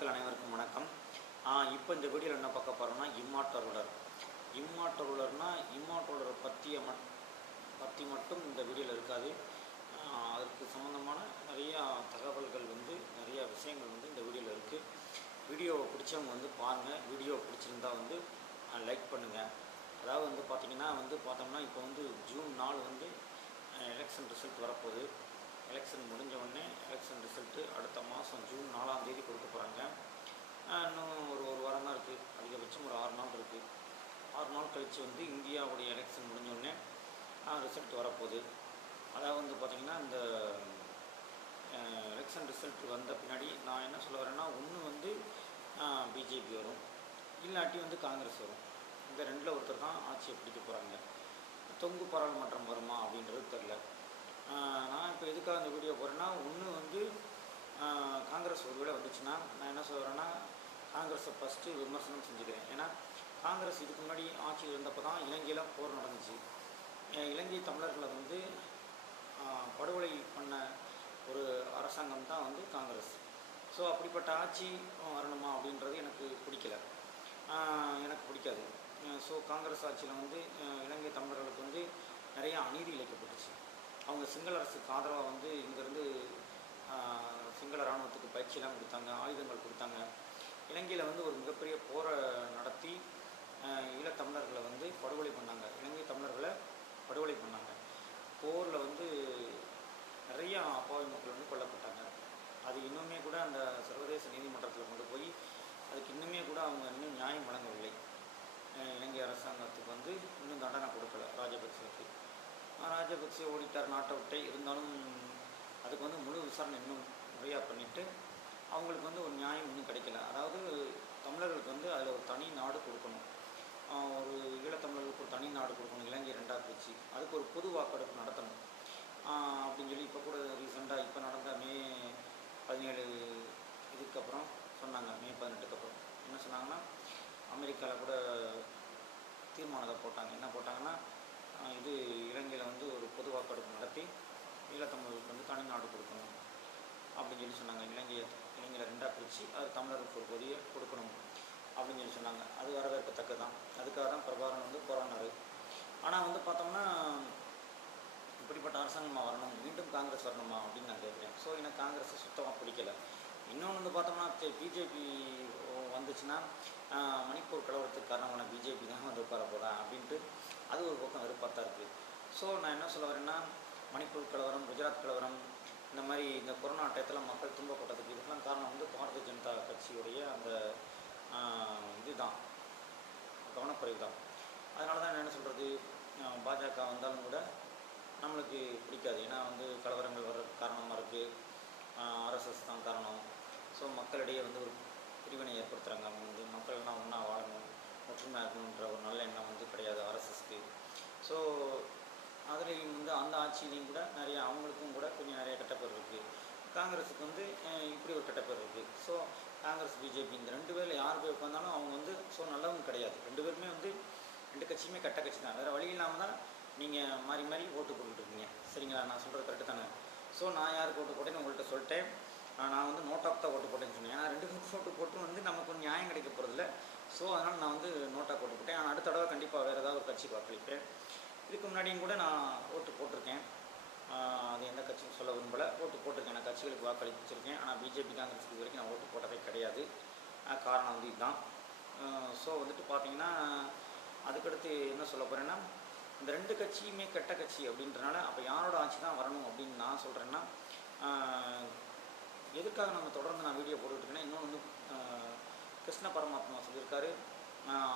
மக்கள் அனைவருக்கும் வணக்கம். இப்போ இந்த வீடியோவில் என்ன பார்க்க போகிறோம்னா இம்மார்ட்டல் இம்மார்ட்டலரை பற்றி மட்டும் இந்த வீடியோவில் இருக்காது. அதுக்கு சம்மந்தமான நிறையா தகவல்கள் நிறையா விஷயங்கள் இந்த வீடியோவில் இருக்குது. வீடியோவை பிடிச்சவங்க பாருங்கள். வீடியோ பிடிச்சிருந்தால் லைக் பண்ணுங்கள். அதாவது பார்த்திங்கன்னா பார்த்தோம்னா இப்போ ஜூன் 4 எலெக்ஷன் ரிசல்ட் வரப்போகுது. எலெக்ஷன் முடிஞ்ச உடனே எலெக்ஷன் ரிசல்ட்டு அடுத்த மாதம் ஜூன் 4 கொடுக்க போகிறாங்க. இன்னும் ஒரு வாரம் தான் இருக்குது. அதிகபட்சம் ஒரு 6 நாள் இருக்குது. 6 நாள் கழித்து இந்தியாவுடைய எலெக்ஷன் முடிஞ்சோடனே ரிசல்ட் வரப்போகுது. அதாவது பார்த்திங்கன்னா இந்த எலெக்ஷன் ரிசல்ட் வந்த பின்னாடி நான் என்ன சொல்ல வரேன்னா, ஒன்று பிஜேபி வரும், இல்லாட்டி காங்கிரஸ் வரும். இந்த ரெண்டில் ஒருத்தர் தான் ஆட்சியை பிடிக்க போகிறாங்க. தொங்கு பாராளுமன்றம் வருமா அப்படின்றது தெரில. நான் இப்போ எதுக்காக இந்த வீடியோ போகிறேன்னா, ஒன்று காங்கிரஸ் ஒருவேளை வந்துச்சுன்னா நான் என்ன சொல்கிறேன்னா, காங்கிரஸை ஃபஸ்ட்டு விமர்சனம் செஞ்சுக்கிறேன். ஏன்னா காங்கிரஸ் இதுக்கு முன்னாடி ஆட்சியில் இருந்தப்போ தான் இலங்கையில் போர் நடந்துச்சு. இலங்கை தமிழர்களை படுகொலை பண்ண ஒரு அரசாங்கம் தான் காங்கிரஸ். ஸோ அப்படிப்பட்ட ஆட்சி வரணுமா அப்படின்றது எனக்கு பிடிக்காது. ஸோ காங்கிரஸ் ஆட்சியில் இலங்கை தமிழர்களுக்கு நிறையா அநீதி இழைக்கப்பட்டுச்சு. அவங்க சிங்கள அரசுக்கு ஆதரவாக இங்கேருந்து சிங்கள இராணுவத்துக்கு பயிற்சியெல்லாம் கொடுத்தாங்க, ஆயுதங்கள் கொடுத்தாங்க. இலங்கையில் ஒரு மிகப்பெரிய போரை நடத்தி ஈழத்தமிழர்களை படுகொலை பண்ணாங்க. இலங்கை தமிழர்களை படுகொலை பண்ணாங்க. போரில் நிறையா அப்பாவி மக்கள் கொல்லப்பட்டாங்க. அது இன்னுமே கூட அந்த சர்வதேச நீதிமன்றத்தில் கொண்டு போய் அதுக்கு இன்னுமே கூட அவங்க இன்னும் நியாயம் வழங்கவில்லை. இலங்கை அரசாங்கத்துக்கு இன்னும் தண்டனை கொடுக்கல. ராஜபக்சே ஓடிட்டார் நாட்டை விட்டே. இருந்தாலும் அதுக்கு முழு விசாரணை இன்னும் முறையாக பண்ணிவிட்டு அவங்களுக்கு ஒரு நியாயம் இன்னும் கிடைக்கல. அதாவது தமிழர்களுக்கு அதில் ஒரு தனி நாடு கொடுக்கணும். ஒரு ஈழத்தமிழர்களுக்கு ஒரு தனி நாடு கொடுக்கணும். இலங்கை 2ஆக பிரித்து அதுக்கு ஒரு பொது வாக்கெடுப்பு நடத்தணும் அப்படின்னு சொல்லி இப்போ கூட ரீசெண்டாக இப்போ நடந்த மே 17 இதுக்கப்புறம் சொன்னாங்க. மே 18க்கு அப்புறம் என்ன சொன்னாங்கன்னா, அமெரிக்காவில் கூட தீர்மானத்தை போட்டாங்க. என்ன போட்டாங்கன்னா, இது இலங்கையில் ஒரு பொது வாக்கெடுப்பு நடத்தி ஈழத்தமிழர்களுக்கு தனி நாடு கொடுக்கணும் அப்படின்னு சொல்லி சொன்னாங்க. இலங்கையில் 2ஆக பிரித்து அது தமிழர்களுக்கு ஒரு பகுதியை கொடுக்கணும் அப்படின்னு சொல்லி சொன்னாங்க. அது வரவேற்கத்தக்கது தான். அதுக்காக தான் பிரபாகரன் போராடினார். ஆனால் பார்த்தோம்னா இப்படிப்பட்ட அரசாங்கமாக வரணும், மீண்டும் காங்கிரஸ் வரணுமா அப்படின்னு நான் கேட்குறேன். ஸோ எனக்கு காங்கிரஸை சுத்தமாக பிடிக்கலை. இன்னொன்று பார்த்தோம்னா பிஜேபி வந்துச்சுன்னா மணிப்பூர் கலவரத்துக்கு காரணமான பிஜேபி தான் உட்கார போதா அப்படின்ட்டு அது ஒரு பக்கம் வெறுப்பாக தான் இருக்குது. ஸோ நான் என்ன சொல்ல வரேன்னா, மணிப்பூர் கலவரம், குஜராத் கலவரம், இந்த மாதிரி இந்த கொரோனா டயத்தில் மக்கள் துன்பப்பட்டதுக்கு இதுக்கெல்லாம் காரணம் பாரதிய ஜனதா கட்சியுடைய அந்த இதுதான், கவனக்குறைவு தான். அதனால தான் என்ன சொல்கிறது, பாஜக வந்தாலும் கூட நம்மளுக்கு பிடிக்காது. ஏன்னா கலவரங்கள் வர காரணமாக இருக்குது, ஆர்எஸ்எஸ் தான் காரணம். ஸோ மக்களிடையே ஒரு பிரிவினை ஏற்படுத்துகிறாங்க. அவங்க மக்கள்லாம் ஒன்றா வாழணும், ஒற்றுமையாக இருக்கணுன்ற ஒரு நல்ல எண்ணம் கிடையாது ஆர்எஸ்எஸ்க்கு. ஸோ அதுலேயும் அந்த ஆட்சியிலையும் கூட நிறைய அவங்களுக்கும் கூட கொஞ்சம் நிறைய கெட்டப்பேர் இருக்குது. காங்கிரஸுக்கு இப்படி ஒரு கெட்டப்பேர் இருக்குது. ஸோ காங்கிரஸ் பிஜேபி இந்த 2 பேரில் யார் போய் உட்காந்தாலும் அவங்க ஸோ நல்லவங்க கிடையாது. 2 பேருமே 2 கட்சியுமே கெட்ட கட்சி தான். வேறு வழி இல்லாமல் தான் நீங்கள் மாறி மாறி ஓட்டு போட்டுட்ருக்கீங்க. சரிங்களா? நான் சொல்கிறது கரெக்டு தானே? ஸோ நான் யாருக்கு ஓட்டு போட்டேன்னு உங்கள்கிட்ட சொல்லிட்டேன். நான் நோட்டாக்கு தான் ஓட்டு போட்டேன்னு சொன்னேன். ஏன்னா 2 பேருக்கு ஓட்டு போட்டு நமக்கு ஒரு நியாயம் கிடைக்க போகிறதில்ல. ஸோ அதனால் நான் நோட்டாக்கு ஓட்டு போட்டேன். ஆனால் அடுத்த தடவை கண்டிப்பாக வேறு ஏதாவது ஒரு கட்சி வாக்களிப்பேன். இதுக்கு முன்னாடியும் கூட நான் ஓட்டு போட்டிருக்கேன். அது எந்த கட்சியும் சொல்ல விரும்பலை. ஓட்டு போட்டிருக்கேன், நான் கட்சிகளுக்கு வாக்களிச்சிருக்கேன். ஆனால் பிஜேபி, காங்கிரஸுக்கு இது வரைக்கும் நான் ஓட்டு போட்டதே கிடையாது. காரணம் இதுதான். ஸோ பார்த்தீங்கன்னா அதுக்கடுத்து என்ன சொல்ல போகிறேன்னா, இந்த 2 கட்சியுமே கெட்ட கட்சி அப்படின்றனால அப்போ யாரோட ஆட்சி தான் வரணும் அப்படின்னு நான் சொல்கிறேன்னா, எதுக்காக நம்ம தொடர்ந்து நான் வீடியோ போட்டுக்கிட்டேன்னா, இன்னொன்று கிருஷ்ண பரமாத்மா சொல்லியிருக்காரு,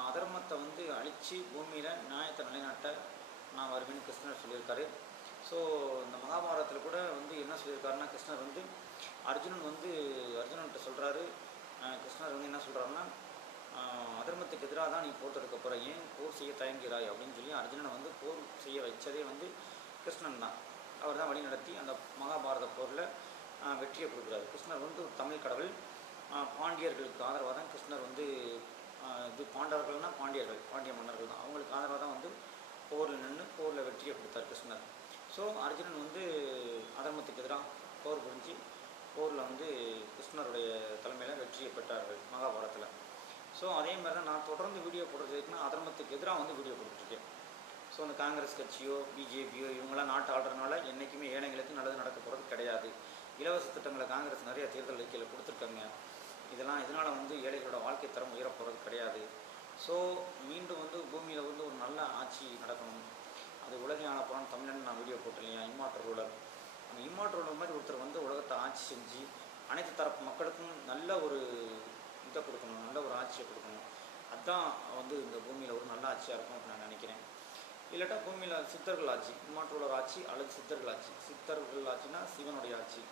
அதர்மத்தை அழித்து பூமியில் நியாயத்தை நிலைநாட்ட நான் வருவேன்னு கிருஷ்ணர் சொல்லியிருக்காரு. ஸோ இந்த மகாபாரதத்தில் கூட என்ன சொல்லியிருக்காருன்னா, கிருஷ்ணர் அர்ஜுனன் அர்ஜுனன்கிட்ட சொல்கிறாரு. கிருஷ்ணர் என்ன சொல்கிறாருன்னா, அதர்மத்துக்கு எதிராக தான் நீ போர் தொடுக்க போகிற, ஏன் போர் செய்ய தயங்குகிறாய் அப்படின்னு சொல்லி அர்ஜுனனை போர் செய்ய வச்சதே கிருஷ்ணன் தான். அவர் தான் வழி நடத்தி அந்த மகாபாரத போரில் வெற்றியை கொடுக்குறாரு. கிருஷ்ணர் ஒரு தமிழ் கடவுள். பாண்டியர்களுக்கு ஆதரவாக தான் கிருஷ்ணர் இது பாண்டவர்கள்னால் பாண்டிய மன்னர்கள் தான். அவங்களுக்கு ஆதரவாக தான் போரில் நின்று போரில் வெற்றியை கொடுத்தார் கிருஷ்ணர். ஸோ அர்ஜுனன் அதர்மத்துக்கு எதிராக போர் புரிஞ்சு போரில் கிருஷ்ணருடைய தலைமையில் வெற்றியை பெற்றார். ஸோ அதே மாதிரி தான் நான் தொடர்ந்து வீடியோ போடுறதுக்குன்னா அதர்மத்துக்கு எதிராக வந்து வீடியோ கொடுத்துருக்கேன். ஸோ அந்த காங்கிரஸ் கட்சியோ பிஜேபியோ இவங்களாம் நாட்டு ஆள்றதுனால என்றைக்குமே ஏழைங்களுக்கு நல்லது நடக்க போகிறது கிடையாது. இலவச திட்டங்களை காங்கிரஸ் நிறைய தேர்தல் அறிக்கையில் கொடுத்துருக்காங்க. இதனால் வந்து ஏழைகளோட வாழ்க்கை தரம் உயர போகிறது கிடையாது. ஸோ மீண்டும் வந்து பூமியில் வந்து ஒரு நல்ல ஆட்சி நடக்கணும். அது உலகை ஆளப்போறான்னு தமிழ்நாடு நான் வீடியோ போட்டேன் இல்லையா, இம்மார்டல் ரூலர். அந்த இம்மார்டல் ரூலர் மாதிரி ஒருத்தர் வந்து உலகத்தை ஆட்சி செஞ்சு அனைத்து தரப்பு மக்களுக்கும் நல்ல ஒரு இதை கொடுக்கணும், நல்ல ஒரு ஆட்சியை கொடுக்கணும். அதுதான் வந்து இந்த பூமியில் ஒரு நல்ல ஆட்சியாக இருக்கும் அப்படின்னு நான் நினைக்கிறேன். இல்லாட்டா பூமியில் சித்தர்கள் ஆட்சி, இம்மார்டல் ரூலர் ஆட்சி அல்லது சித்தர்கள் ஆட்சி. சித்தர்கள் ஆட்சினா சிவனுடைய ஆட்சி,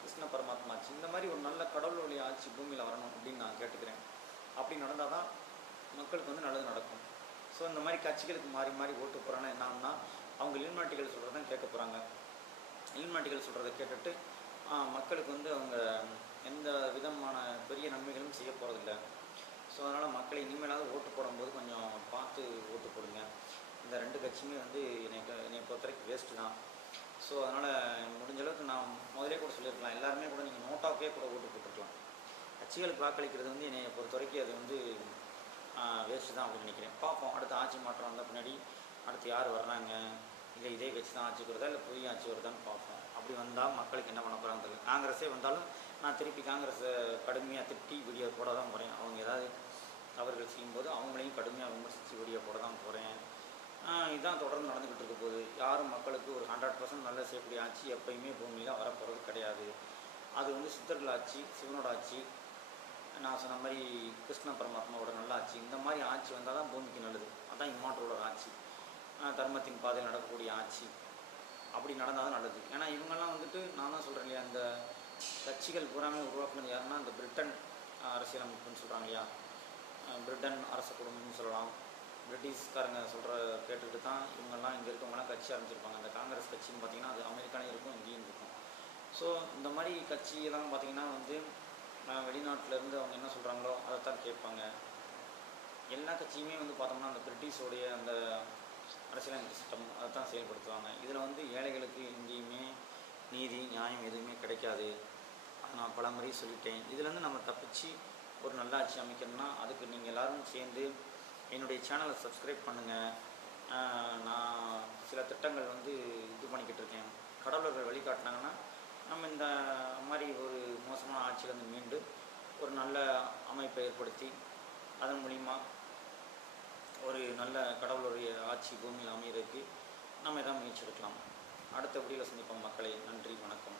கிருஷ்ண பரமாத்மா ஆட்சி. இந்த மாதிரி ஒரு நல்ல கடவுளுடைய ஆட்சி பூமியில் வரணும் அப்படின்னு நான் கேட்டுக்கிறேன். அப்படி நடந்தால் தான் மக்களுக்கு வந்து நல்லது நடக்கும். ஸோ இந்த மாதிரி கட்சிகளுக்கு மாறி மாறி ஓட்டு போகிறாங்கன்னா என்னன்னா, அவங்க இல்மாட்டிகள் சொல்கிறது தான் கேட்க போகிறாங்க. இல்மாட்டிகள் சொல்கிறத கேட்டுட்டு மக்களுக்கு வந்து அவங்க எந்த விதமான பெரிய நன்மைகளும் செய்ய போகிறதில்ல. ஸோ அதனால் மக்களை இனிமேலாவது ஓட்டு போடும்போது கொஞ்சம் பார்த்து ஓட்டு போடுங்க. இந்த 2 கட்சியுமே வந்து என்னை பொறுத்த வரைக்கும் வேஸ்ட்டு தான். ஸோ அதனால் முடிஞ்ச அளவுக்கு நான் முதலே கூட சொல்லியிருக்கலாம், எல்லாருமே கூட நீங்கள் நோட்டாக்கே கூட ஓட்டு போட்டுருக்கலாம். கட்சிகளுக்கு வாக்களிக்கிறது வந்து என்னை பொறுத்த வரைக்கும் அது வந்து வேஸ்ட்டு தான் அப்படின்னு நினைக்கிறேன். பார்ப்போம், அடுத்த ஆட்சி மாற்றம் வந்த பின்னாடி அடுத்து யார் வர்றாங்க, இல்லை இதே கட்சி தான் ஆட்சிக்கு வருதா இல்லை புதிய ஆட்சி வருதான்னு பார்ப்போம். அப்படி வந்தால் மக்களுக்கு என்ன பண்ண போகிறாங்க தெரியல. காங்கிரஸே வந்தாலும் நான் திருப்பி காங்கிரஸை கடுமையாக திட்டி வீடியோ போட தான் போகிறேன். அவங்க ஏதாவது தவறுகள் செய்யும்போது அவங்களையும் கடுமையாக விமர்சித்து வீடியோ போட தான் போகிறேன். இதுதான் தொடர்ந்து நடந்துக்கிட்டு இருக்க போகுது. யாரும் மக்களுக்கு ஒரு 100% நல்ல செய்யக்கூடிய ஆட்சி எப்பயுமே பூமியில் வரப்போகிறது கிடையாது. அது வந்து சித்தர்கள் ஆட்சி, சிவனோட ஆட்சி, நான் சொன்ன மாதிரி கிருஷ்ண பரமாத்மாவோட நல்ல ஆட்சி, இந்த மாதிரி ஆட்சி வந்தால் தான் பூமிக்கு நல்லது. அதுதான் இம்மாற்றோட ஆட்சி, தர்மத்தின் பாதையில் நடக்கக்கூடிய ஆட்சி. அப்படி நடந்தால் தான் நல்லது. ஏன்னா இவங்கெல்லாம் வந்துட்டு நான் தான் சொல்கிறேன் இல்லையா, இந்த கட்சிகள் பூராமே உருவாக்குனது யாருன்னா இந்த பிரிட்டன் அரசியலமைப்புன்னு சொல்கிறாங்க இல்லையா, பிரிட்டன் அரச குடும்பம்னு சொல்லலாம். பிரிட்டிஷ்காரங்க சொல்கிற கேட்டுக்கிட்டு தான் இவங்கெல்லாம் இங்கே இருக்கவங்களாம் கட்சி ஆரம்பிச்சிருப்பாங்க. இந்த காங்கிரஸ் கட்சின்னு பார்த்திங்கன்னா அது அமெரிக்காலையும் இருக்கும், இங்கேயும் இருக்கும். ஸோ இந்த மாதிரி கட்சியெல்லாம் பார்த்திங்கன்னா வந்து வெளிநாட்டிலேருந்து அவங்க என்ன சொல்கிறாங்களோ அதைத்தான் கேட்பாங்க. எல்லா கட்சியுமே வந்து பார்த்தோம்னா அந்த பிரிட்டிஷோடைய அந்த அரசியலமைப்பு சட்டம் அதை தான் செயல்படுத்துவாங்க. இதில் வந்து ஏழைகளுக்கு எங்கேயுமே நீதி நியாயம் எதுவுமே கிடைக்காது. அதை நான் பல முறை சொல்லிட்டேன். இதுலேருந்து நம்ம தப்பிச்சு ஒரு நல்ல ஆட்சி அமைக்கணும்னா அதுக்கு நீங்கள் எல்லோரும் சேர்ந்து என்னுடைய சேனலை சப்ஸ்கிரைப் பண்ணுங்கள். நான் சில திட்டங்கள் வந்து இது பண்ணிக்கிட்டு இருக்கேன். கடவுளர்கள் வழிகாட்டினாங்கன்னா நம்ம இந்த மாதிரி ஒரு மோசமான ஆட்சியிலேருந்து மீண்டு ஒரு நல்ல அமைப்பை ஏற்படுத்தி அதன் மூலிமா ஒரு நல்ல கடவுளுடைய ஆட்சி பூமியில் அமைகிறதுக்கு நம்ம எதாவது முயற்சி எடுக்கலாம். அடுத்த வீடியோவில் சந்திப்போம் மக்களை. நன்றி, வணக்கம்.